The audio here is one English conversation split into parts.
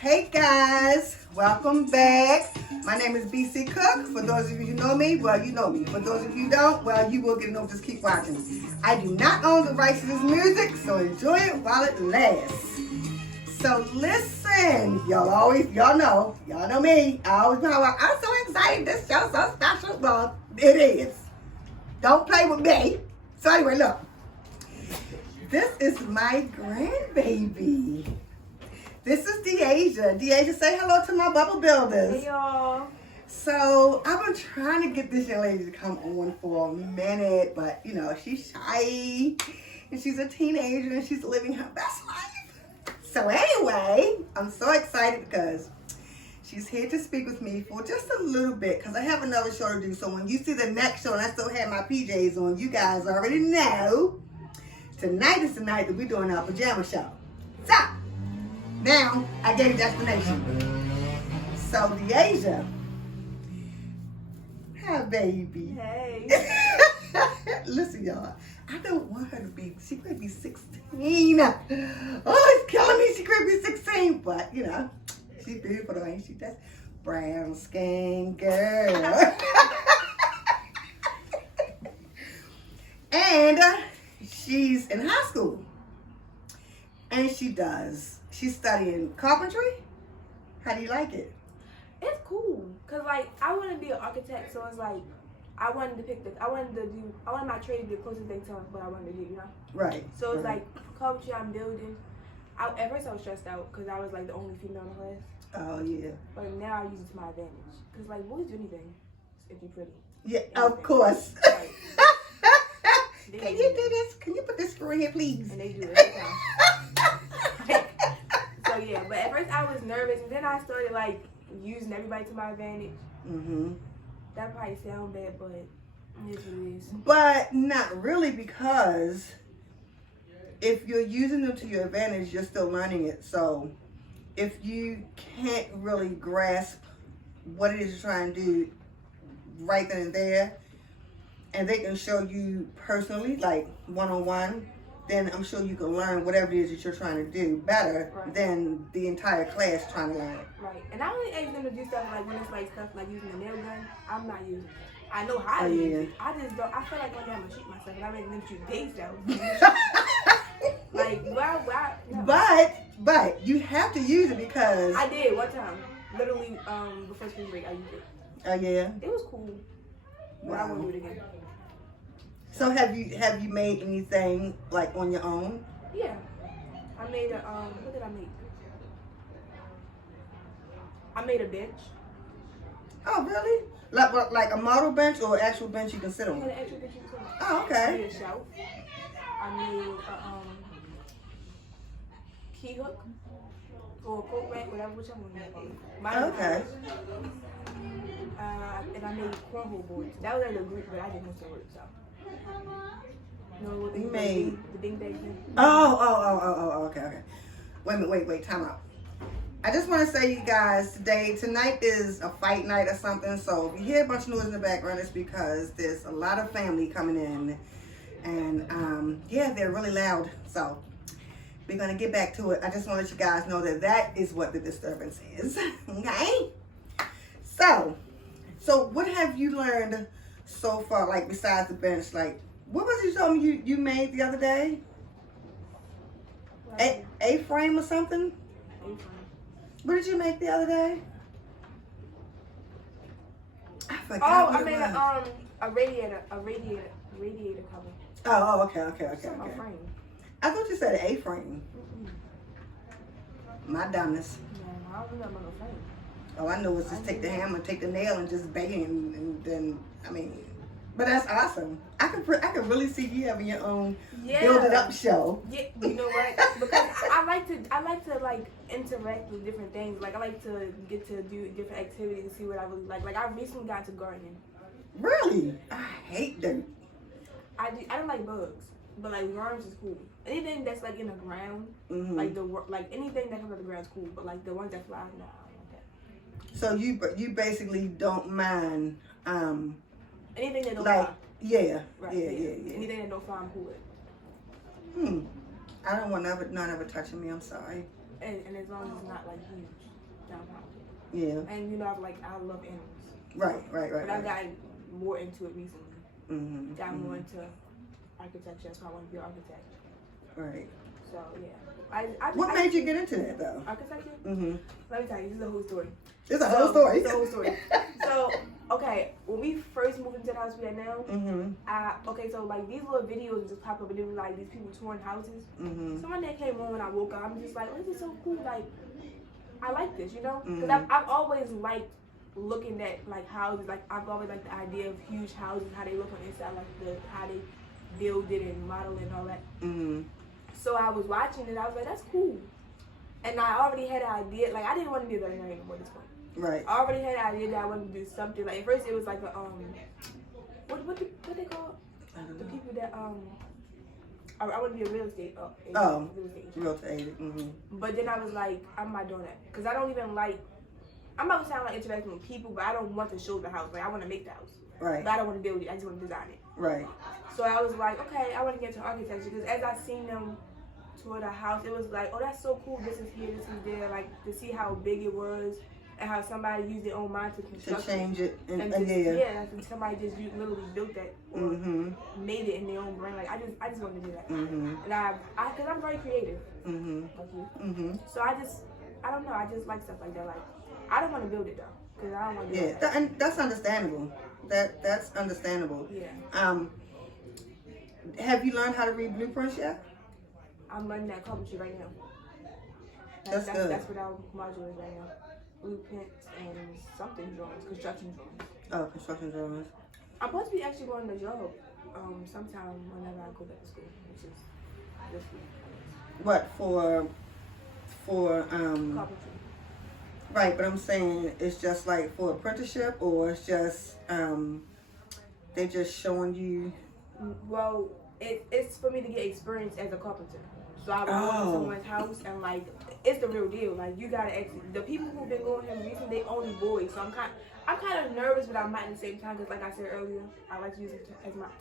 Hey guys, welcome back. My name is BC Cook. For those of you who know me, well, you know me. For those of you who don't, well, you will get to know. Just keep watching. I do not own the rights to this music, so enjoy it while it lasts. So listen, y'all know me. I always know I'm so excited. This show's so special. Well, it is. Don't play with me. So anyway, look. This is my grandbaby. This is Deasia. Deasia, say hello to my bubble builders. Hey y'all. So I've been trying to get this young lady to come on for a minute, but you know, she's shy and she's a teenager and she's living her best life. So anyway, I'm so excited because she's here to speak with me for just a little bit because I have another show to do. So when you see the next show and I still have my PJs on, you guys already know tonight is the night that we're doing our pajama show. So now, I gave you the explanation. So, Deasia. Hi, baby. Hey. Listen, y'all. I don't want her to be, she could be 16. Oh, it's killing me. She could be 16. But, you know, she's beautiful, though, ain't she? That's brown skin girl. And she's in high school. And she's studying carpentry. How do you like it? It's cool, cause like I want to be an architect, so it's like I wanted my trade to be the closest thing to what I wanted to do, you know. Right. So it's right. like carpentry I'm building. At first I was stressed out because I was like the only female in the class. Oh yeah. But now I use it to my advantage, cause like boys do anything if you're pretty. Yeah, Anything. of course. Like, Can you do this? Can you put this screw in here, please? And they do it every time. So yeah, but at first I was nervous, and then I started like using everybody to my advantage. Mm-hmm. That probably sound bad, but it is what it is. But not really, because if you're using them to your advantage, you're still learning it. So if you can't really grasp what it is you're trying to do right then and there, and they can show you personally, like one-on-one, then I'm sure you can learn whatever it is that you're trying to do better than the entire class trying to learn it. Right. And I only ask them to do stuff like when it's like stuff like using a nail gun. I'm not using it. I know how to use it. I just don't. I feel like one day I'm gonna shoot myself, and I make them shoot themselves. Like, why? No. But you have to use it because I did one time. Literally, before spring break, I used it. Oh yeah. It was cool. But I won't do it again. So have you made anything like on your own? Yeah. I made a what did I make? I made a bench. Oh really? Like a model bench or actual bench you can sit on? Yeah, the actual bench you can sit on. Oh I okay. made a shelf. I made a key hook or a coat rack, whichever one you want. Okay. And I made cornhole boards. That was like a group, but I didn't make it work, so. No, what You made the ding bag thing. Oh, okay. Wait, time out. I just want to say, you guys, tonight is a fight night or something, so if you hear a bunch of noise in the background, it's because there's a lot of family coming in, and yeah, they're really loud, so we're going to get back to it. I just want to let you guys know that is what the disturbance is, okay? So what have you learned so far, like besides the bench? Like, what was you told me you made the other day? A-frame or something? A-frame. What did you make the other day? I forgot. Oh, I made a radiator cover. Oh, okay. A frame. I thought you said an A-frame. My dumbness. No, I don't remember no frame. All I know is just take the hammer, take the nail, and just bang, and then but that's awesome. I could really see you having your own build it up show. Yeah, you know what? Because I like to like interact with different things. Like I like to get to do different activities and see what I really like. Like I recently got into gardening. Really? I hate dirt. I don't like bugs, but like worms is cool. Anything that's like in the ground, like anything that comes out of the ground is cool. But like the ones that fly, no, I don't like that. So you basically don't mind anything that don't like fly. yeah. Anything that don't fly, I'm cool with. I don't want none of it touching me. I'm sorry. and as long as it's not like huge downtown. Yeah. And you know, I love animals. Right. But I got more into it recently. Mm-hmm. Got more into architecture. That's why I want to be an architect. Right. So yeah. What made you get into that though? Architecture? Mm-hmm. Let me tell you, this is a whole story. It's a whole story. It's a whole story. So, okay, when we first moved into the house we are now, so like these little videos just pop up and it was like these people touring houses. Mm-hmm. Someone that came on when I woke up, I'm just like, oh, this is so cool. Like, I like this, you know? Because I've always liked looking at like houses. Like, I've always liked the idea of huge houses, how they look on the inside, like how they build it and model it and all that. Mm-hmm. So I was watching it, I was like, that's cool. And I already had an idea, like I didn't want to be a veterinarian anymore at this point. Right. I already had an idea that I wanted to do something. Like at first it was like a what they call the people that I want to be a real estate agent. Real estate agent. Mm-hmm. But then I was like, I'm not doing that because I don't even like. I'm not gonna sound like interacting with people, but I don't want to show the house. Like I want to make the house. Right. But I don't want to build it. I just want to design it. Right. So I was like, okay, I want to get into architecture because as I seen them tour the house, it was like, oh, that's so cool. This is here, this is there. Like to see how big it was and how somebody used their own mind to construct to change it. And somebody just literally built that or made it in their own brain. Like I just wanted to do that. Mm-hmm. And because I'm very creative. Mm-hmm. Like you. Mm-hmm. So I don't know. I just like stuff like that. Like I don't want to build it though, because I don't want to. Yeah, and that's understandable. That's understandable. Yeah. Have you learned how to read blueprints yet? I'm learning that carpentry right now. That's good. That's what our module is right now. Blueprints and something drawings, construction drawings. Oh, construction drawings. I'm supposed to be actually going to job sometime whenever I go back to school, which is this week. What for carpentry. Right, but I'm saying it's just like for apprenticeship, or it's just they just showing you. Well, it's for me to get experience as a carpenter. So I was going to someone's house and like it's the real deal. Like you gotta actually, the people who've been going here recently, they only boys. So I'm kind of nervous, but I'm not at the same time because like I said earlier, I like to use it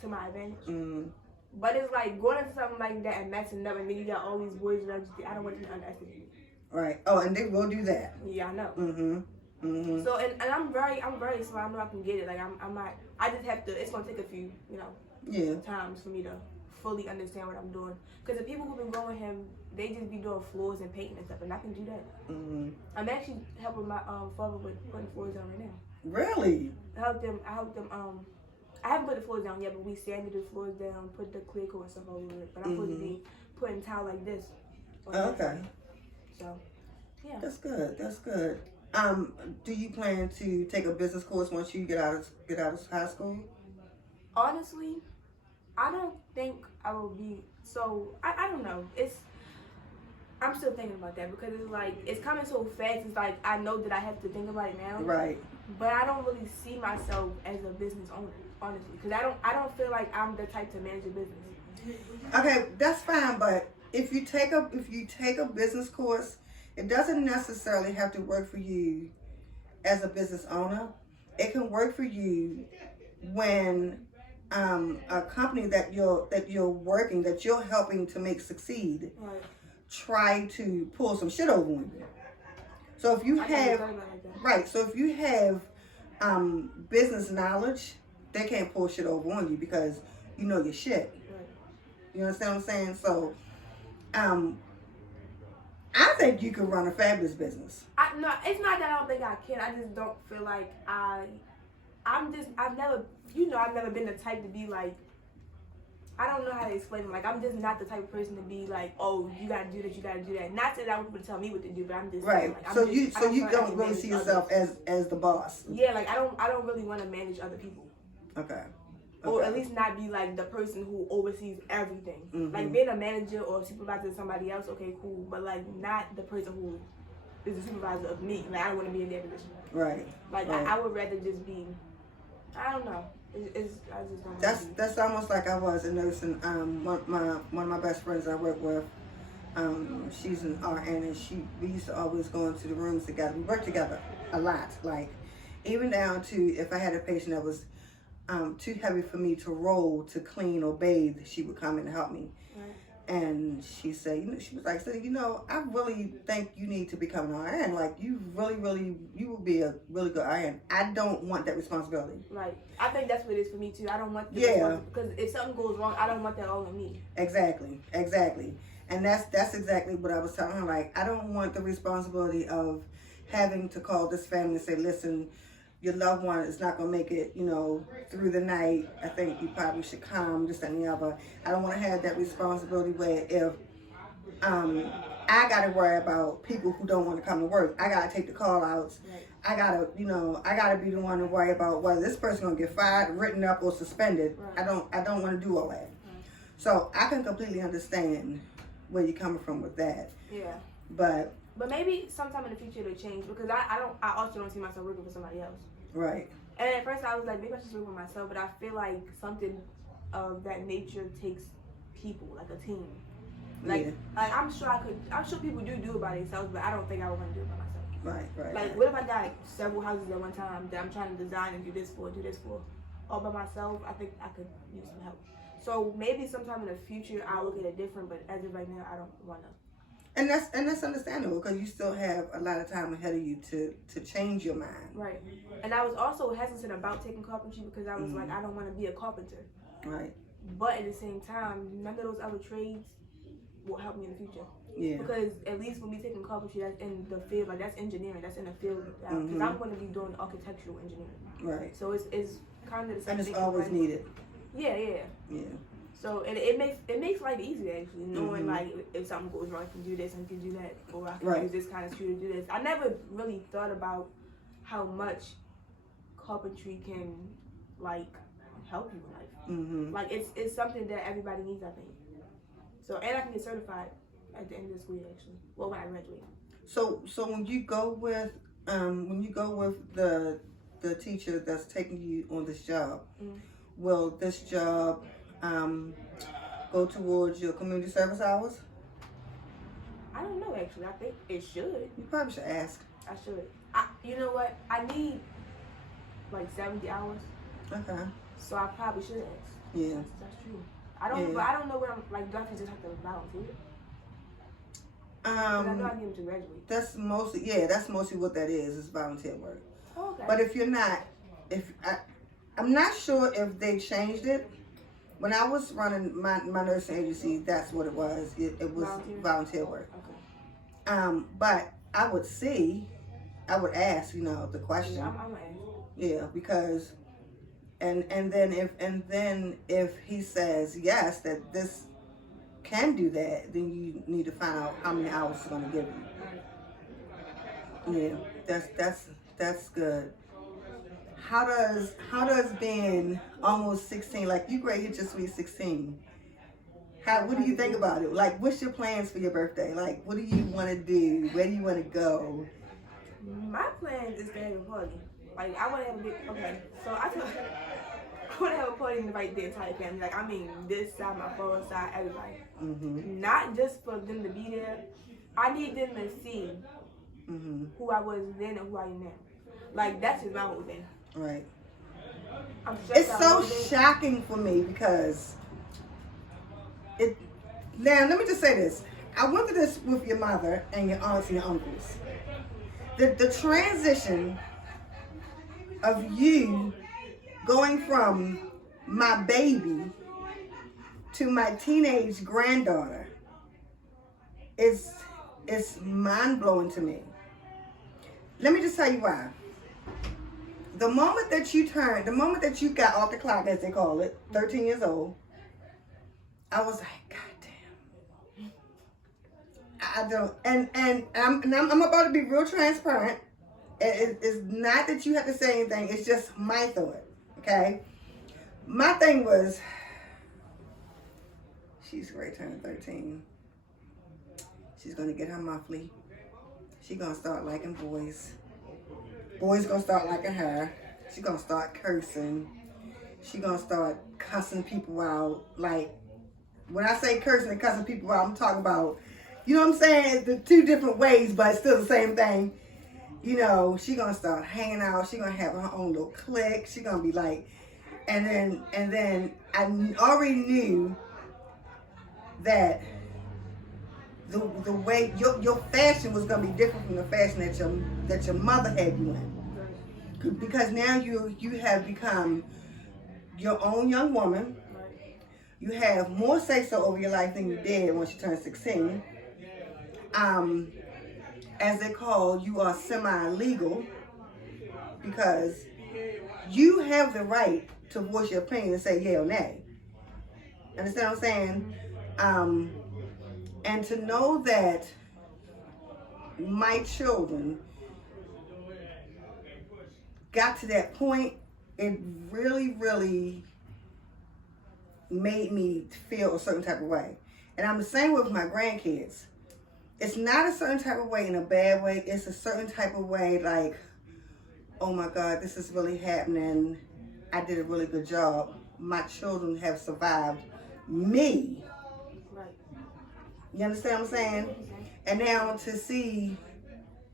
to my advantage. Mm. But it's like going into something like that and messing up, and then you got all these boys around you. I don't want you to underestimate you. Right. Oh, and they will do that. Yeah, I know. Mm-hmm. Mm-hmm. So and I'm very smart. I know I can get it. Like I'm not. I just have to. It's gonna take a few, times for me to fully understand what I'm doing. Because the people who've been going him, they just be doing floors and painting and stuff, and I can do that. Mm-hmm. I'm actually helping my father with putting floors down right now. Really? I helped them. I haven't put the floors down yet, but we sanded the floors down, put the clear coat and stuff over it. But I'm supposed to be putting tile like this. Okay. So, yeah. That's good. That's good. Do you plan to take a business course once you get out of high school? Honestly, I don't think I will be. So I don't know. I'm still thinking about that because it's like it's coming so fast. It's like I know that I have to think about it now. Right. But I don't really see myself as a business owner, honestly, because I don't feel like I'm the type to manage a business. Okay, that's fine. But if you take a business course, it doesn't necessarily have to work for you as a business owner. It can work for you when a company that you're working, that you're helping to make succeed, Right. try to pull some shit over on you. So if you have business knowledge, they can't pull shit over on you because you know your shit. Right. You understand what I'm saying? So I think you could run a fabulous business. No, it's not that I don't think I can. I just don't feel like I've never been the type to be like, I don't know how to explain it. Like, I'm just not the type of person to be like, oh, you gotta do this, you gotta do that. Not that I want people to tell me what to do, but I'm just right. Saying, like, you don't really see yourself as the boss. Yeah, like I don't really want to manage other people. Okay. Or at least not be like the person who oversees everything. Mm-hmm. Like being a manager or supervisor of somebody else, okay, cool. But like not the person who is the supervisor of me. Like I don't want to be in their position. Right. Like right. I would rather just be. I don't know. I just don't. That's almost like I was a nurse, and one of my best friends I work with, she's an RN, and we used to always go into the rooms together. We worked together a lot, like even down to if I had a patient that was too heavy for me to roll, to clean or bathe, she would come in and help me. Right. And she said, she was like, I really think you need to become an RN. Like, you will be a really good RN. I don't want that responsibility. Right. I think that's what it is for me too. I don't want the because if something goes wrong, I don't want that all on me. Exactly. And that's exactly what I was telling her. Like, I don't want the responsibility of having to call this family and say, listen, your loved one is not going to make it, through the night. I think you probably should come, this and the other. I don't want to have that responsibility where if I got to worry about people who don't want to come to work, I got to take the call outs. Right. I got to be the one to worry about whether this person going to get fired, written up, or suspended. Right. I don't want to do all that. Right. So I can completely understand where you're coming from with that. Yeah. But maybe sometime in the future it'll change because I also don't see myself working for somebody else. Right. And at first I was like, maybe I should work for myself, but I feel like something of that nature takes people, like a team. Like I'm sure people do it by themselves, but I don't think I would want to do it by myself. Right. Like what if I got several houses at one time that I'm trying to design and do this for, all by myself? I think I could use some help. So maybe sometime in the future I'll look at it different, but as of right now I don't want to. And that's understandable because you still have a lot of time ahead of you to change your mind. Right. And I was also hesitant about taking carpentry because I was like, I don't want to be a carpenter. Right. But at the same time, none of those other trades will help me in the future. Yeah. Because at least when we taking carpentry, that's in the field, like that's engineering, that's in the field. Because I'm going to be doing architectural engineering. Right. So it's kind of the same and thing. it's always needed. Yeah. So it makes life easier actually, knowing like if something goes wrong, I can do this and can do that, or I can use this kind of screw to do this. I never really thought about how much carpentry can like help you in life. Like it's something that everybody needs, I think. So and I can get certified at the end of the school year actually. Well, when I graduate. So when you go with the teacher that's taking you on this job, will this job go towards your community service hours? I don't know actually. I think it should. You probably should ask. I should. You know what? I need like 70 hours. Okay. So I probably should ask. Yeah. That's true. I don't. But I don't know where I'm. Like, do I just have to volunteer? I know I need them to graduate. That's mostly what that is volunteer work. Oh, okay. But if you're not, I'm not sure if they changed it. When I was running my nursing agency, that's what it was. It was volunteer work. Okay. But I would ask, the question. Yeah, I'm gonna ask. Yeah, because, and then if he says yes that this can do that, then you need to find out how many hours it's gonna give you. Yeah, that's good. How does being almost 16, like you hit your sweet 16? What do you think about it? Like, what's your plans for your birthday? Like, what do you want to do? Where do you want to go? My plan is to have a party. Like, I want to have a big, so I want to have a party and invite the entire family. Like, I mean, this side, my father's side, everybody. Not just for them to be there. I need them to see who I was then and who I am now. Like, that's just my whole thing. Right. It's so shocking for me because now let me just say this. I went through this with your mother and your aunts and your uncles. The transition of you going from my baby to my teenage granddaughter is mind-blowing to me. Let me just tell you why. The moment that you got off the clock, as they call it, 13 years old, I was like, God damn. I don't, and I'm about to be real transparent. It's not that you have to say anything. It's just my thought, okay? My thing was, she's great turning 13. She's going to get her monthly. She's going to start liking boys. Boys gonna start liking her. She gonna start cursing. She gonna start cussing people out. Like, when I say cursing and cussing people out, I'm talking about, you know what I'm saying? The two different ways, but it's still the same thing. She gonna start hanging out. She gonna have her own little clique. She gonna be like, and then I already knew that the way your fashion was gonna be different from the fashion that your mother had you in. Because now you have become your own young woman. You have more say-so over your life than you did once you turned 16. As they call, you are semi-legal because you have the right to voice your opinion and say yeah or nay. Understand what I'm saying? And to know that my children got to that point, it really, really made me feel a certain type of way. And I'm the same with my grandkids. It's not a certain type of way in a bad way. It's a certain type of way like, oh my God, this is really happening. I did a really good job. My children have survived me. Right. You understand what I'm saying? And now to see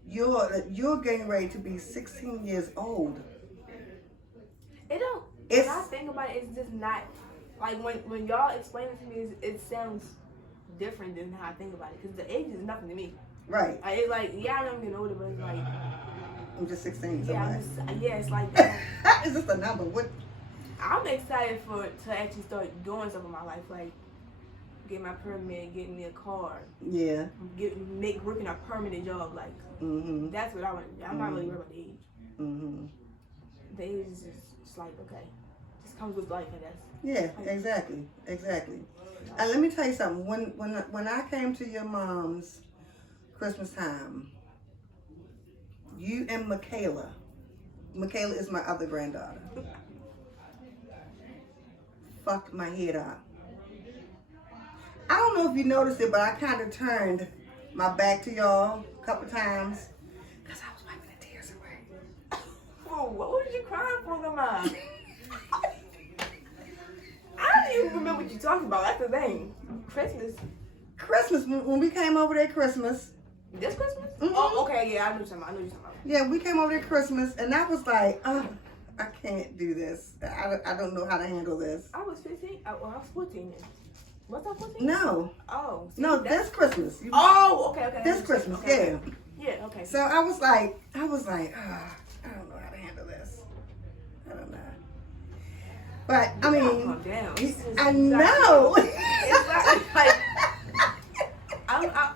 you're getting ready to be 16 years old. It don't. When I think about it, it's just not like when y'all explain it to me, it sounds different than how I think about it. Because the age is nothing to me. Right. It's like I'm getting older, but it's like I'm just 16. Yeah, it's like that. It's just a number. What? I'm excited to actually start doing stuff in my life, like get my permit, getting me a car. Yeah. Working a permanent job, like that's what I want. I'm not really worried about the age. The age is just like okay, just comes with life, I guess. Yeah, exactly. And let me tell you something. When I came to your mom's Christmas time, you and Michaela is my other granddaughter, fucked my head up. I don't know if you noticed it, but I kind of turned my back to y'all a couple times because I was wiping the tears away. Oh, what was you crying for, Grandma? I don't even remember what you're talking about. That's the thing. Christmas, when we came over there Christmas. This Christmas? Oh, okay, yeah, I knew something. Yeah, we came over there Christmas, and I was like, oh, I can't do this. I don't know how to handle this. I was 15. I was 14 then. Was I 14? No. Oh. See, no, this Christmas. Okay. This Christmas, okay. Yeah, okay. So I was like, I don't know how to handle this. I don't know. But, I mean, calm down. I know. It's like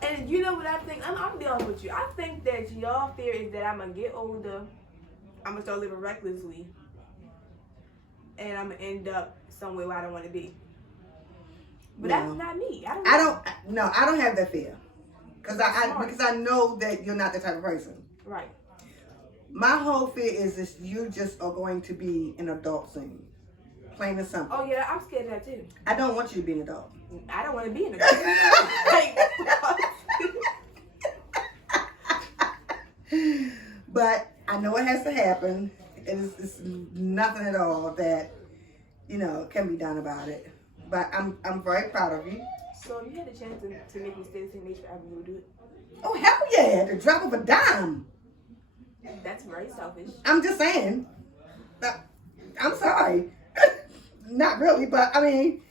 and you know what I think? I'm dealing with you. I think that y'all fear is that I'm going to get older, I'm going to start living recklessly, and I'm going to end up somewhere where I don't want to be. But that's not me. I don't have that fear. Because I know that you're not that type of person. Right. My whole fear is that you just are going to be an adult soon. Plain and simple. Oh, yeah, I'm scared of that too. I don't want you to be an adult. I don't want to be an adult. But I know it has to happen. It's nothing at all that, can be done about it. But I'm very proud of you. So if you had a chance to make me stay the same age forever, you would do it? Oh, hell yeah. The drop of a dime. That's very selfish. I'm just saying. I'm sorry. Not really, but I mean.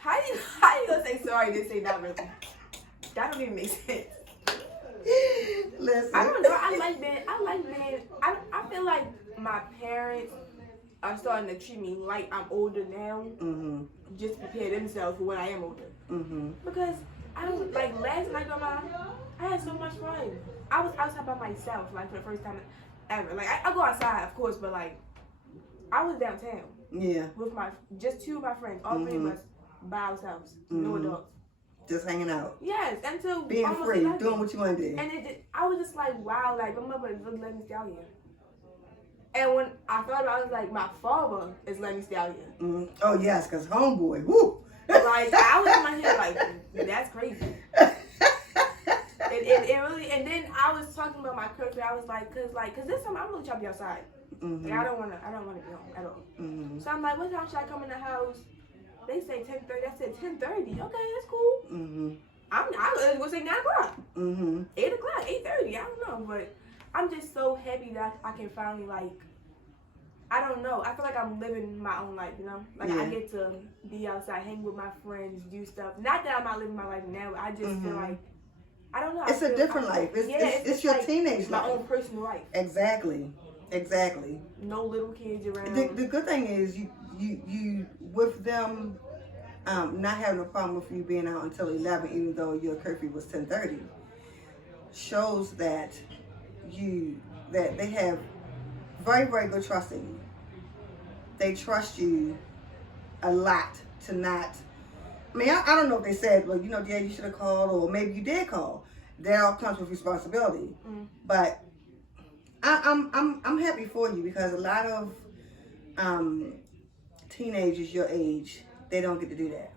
How you gonna say sorry and say not really? That don't even make sense. Listen. I don't know. I like being. I feel like my parents are starting to treat me like I'm older now. Just to prepare themselves for when I am older. Because I was like last night, Grandma, I had so much fun. I was outside by myself, like for the first time ever. Like I go outside, of course, but like I was downtown. Yeah. With just two of my friends, all three of us by ourselves, no adults. Just hanging out. Yes, until being free, 11. Doing what you want to do. And I was just like, wow, like my mother is Lenny Stallion. And when I thought about it, I was like, my father is Lenny Stallion. Oh yes, because homeboy, woo. Like I was in my head like, that's crazy. It really, and then I was talking about my country. I was like, cause this time I'm really trying to be outside. Like, I don't want to be home at all. So I'm like, what time should I come in the house? They say 10:30. I said 10:30. Okay, that's cool. I was gonna say 9 o'clock. 8 o'clock, 8:30. I don't know, but I'm just so happy that I can finally like I don't know. I feel like I'm living my own life, you know? Like, Yeah. I get to be outside, hang with my friends, do stuff. Not that I'm not living my life now. I just feel like, I don't know. It's a different life. It's your like teenage my life. own personal life. Exactly. No little kids around. The good thing is you with them not having a problem with you being out until 11, even though your curfew was 10:30, shows that they have very, very good trust in you. They trust you a lot to not. I mean, I don't know if they said, well, yeah, you should have called, or maybe you did call. That all comes with responsibility. But I'm happy for you, because a lot of teenagers your age, they don't get to do that.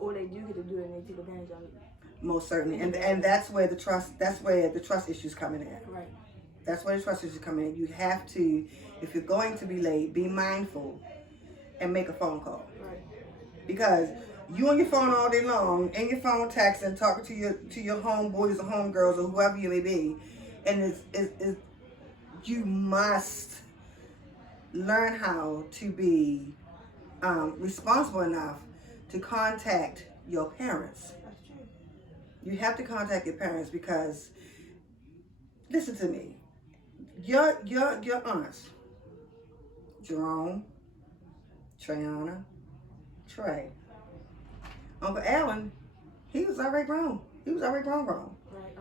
Or they do get to do it and they take advantage of it. Most certainly, and that's where the trust issues come in at. Right. That's where the trust issues come in. You have to, if you're going to be late, be mindful and make a phone call. Right. Because you on your phone all day long, in your phone texting, talking to your homeboys or homegirls or whoever you may be, and you must learn how to be responsible enough to contact your parents. That's true. You have to contact your parents, because listen to me. Your aunts, Jerome, Trayana, Trey, Uncle Alan, he was already grown. He was already grown. Right.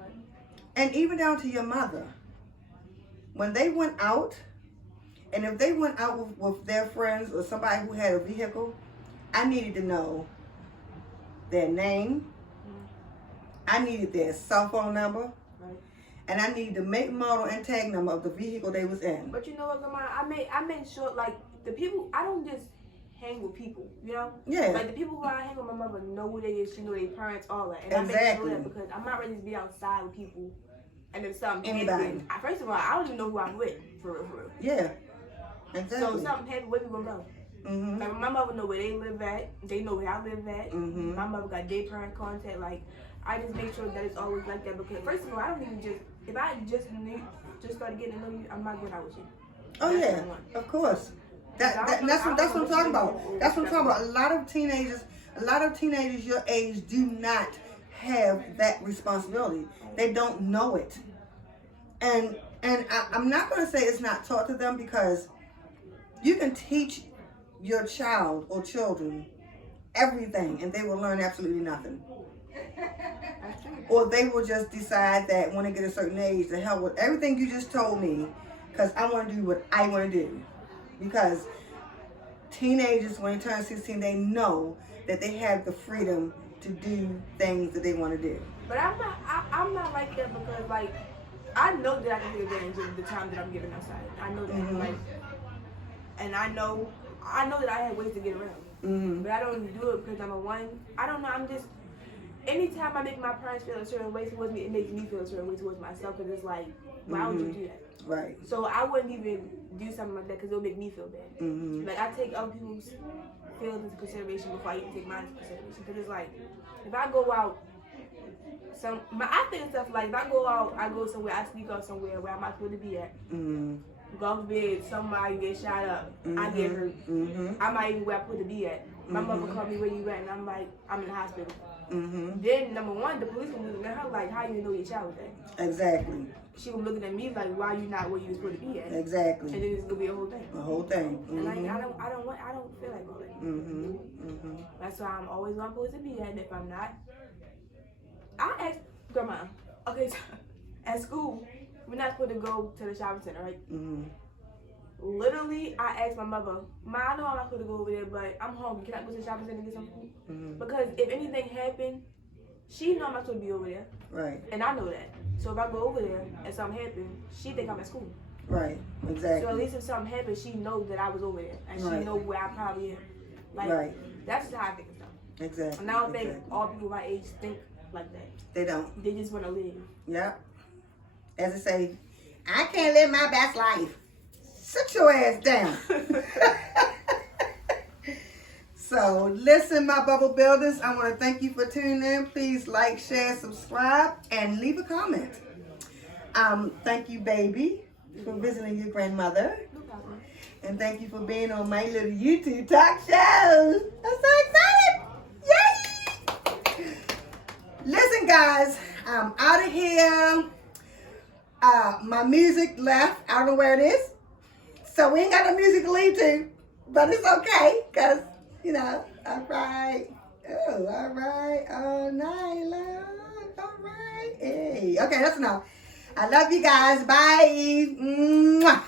And even down to your mother, when they went out, and if they went out with their friends or somebody who had a vehicle, I needed to know their name. I needed their cell phone number. Right. And I needed the make, model, and tag number of the vehicle they was in. But you know what, Grandma? I made sure, like, the people, I don't just hang with people, you know? Yeah. Like, the people who I hang with, my mother know who they is, she know their parents, all that. And Exactly. I make sure that, because I'm not ready to be outside with people and if something Anybody. happens. First of all, I don't even know who I'm with, for real. Yeah. Exactly. So if something happens, where we gonna go? Mm-hmm. Like, my mother know where they live at. They know where I live at. Mm-hmm. My mother got their parent contact. Like, I just make sure that it's always like that, because first of all, I don't even if I just started getting to know you, I'm not going out with you. Oh That's yeah, what I want. of course. That's what I'm talking about. That's what I'm talking about. A lot of teenagers your age do not have that responsibility. They don't know it. And I'm not going to say it's not taught to them, because you can teach your child or children everything and they will learn absolutely nothing. Or they will just decide that when they get a certain age, the hell with everything you just told me, because I want to do what I want to do. Because teenagers, when they turn 16, they know that they have the freedom to do things that they want to do. But I'm not like that, because, like, I know that I can take advantage of the time that I'm giving outside. I know that, like, and I know that I have ways to get around. But I don't do it because I'm a one. I don't know. I'm just. Anytime I make my parents feel a certain way towards me, it makes me feel a certain way towards myself. Because it's like, why would you do that? Right. So I wouldn't even do something like that, because it'll make me feel bad. Like, I take other people's feelings into consideration before I even take mine into consideration. Because it's like, if I go out, I think of stuff like, if I go out, I go somewhere, I sneak out somewhere where I'm not supposed to be at. Go to bed, somebody get shot up, I get hurt. I might even where I'm supposed to be at. My mother called me, where you at? And I'm like, I'm in the hospital. Then, number one, the police were looking at her like, how you know your child was there? Exactly. She was looking at me like, why you not where you was supposed to be at? Exactly. And then it's gonna be a whole thing. A whole thing. And I don't feel like all that. That's why I'm always where I'm supposed to be at. And if I'm not, I asked Grandma. Okay, so at school, we're not supposed to go to the shopping center, right? Literally, I asked my mother, Ma, I know I'm not supposed to go over there, but I'm hungry. Can I go to the shopping center and get some food? Because if anything happened, she know I'm not supposed to be over there. Right. And I know that. So if I go over there and something happens, she think I'm at school. Right. Exactly. So at least if something happens, she knows that I was over there. And she know where I probably am. Like, that's just how I think of stuff. Exactly. And I don't think all people my age think like that. They don't. They just want to live. Yep. As I say, I can't live my best life. Sit your ass down. So, listen, my bubble builders, I want to thank you for tuning in. Please like, share, subscribe, and leave a comment. Thank you, baby, for visiting your grandmother. No problem. And thank you for being on my little YouTube talk show. I'm so excited. Yay! Listen, guys, I'm out of here. My music left. I don't know where it is. So we ain't got no music to lead to. But it's okay, because, you know, all right. Oh, all right. All night long. All right. Hey. Okay, that's enough. I love you guys. Bye. Mwah.